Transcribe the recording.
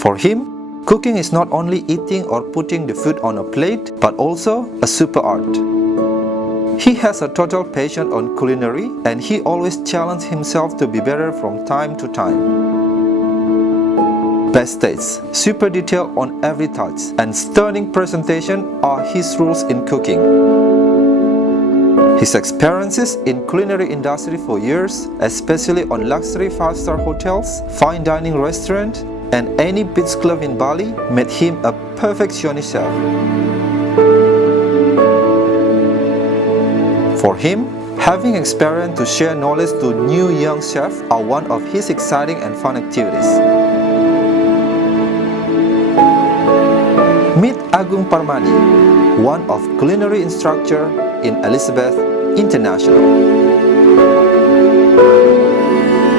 For him, cooking is not only eating or putting the food on a plate, but also a super art. He has a total passion on culinary, and he always challenges himself to be better from time to time. Best taste, super detail on every touch, and stunning presentation are his rules in cooking. His experiences in culinary industry for years, especially on luxury 5-star hotels, fine dining restaurants, and any beach club in Bali, made him a perfectionist chef. For him, having experience to share knowledge to new young chefs are one of his exciting and fun activities. Meet Agung Parmadi, one of culinary instructor in Elizabeth International.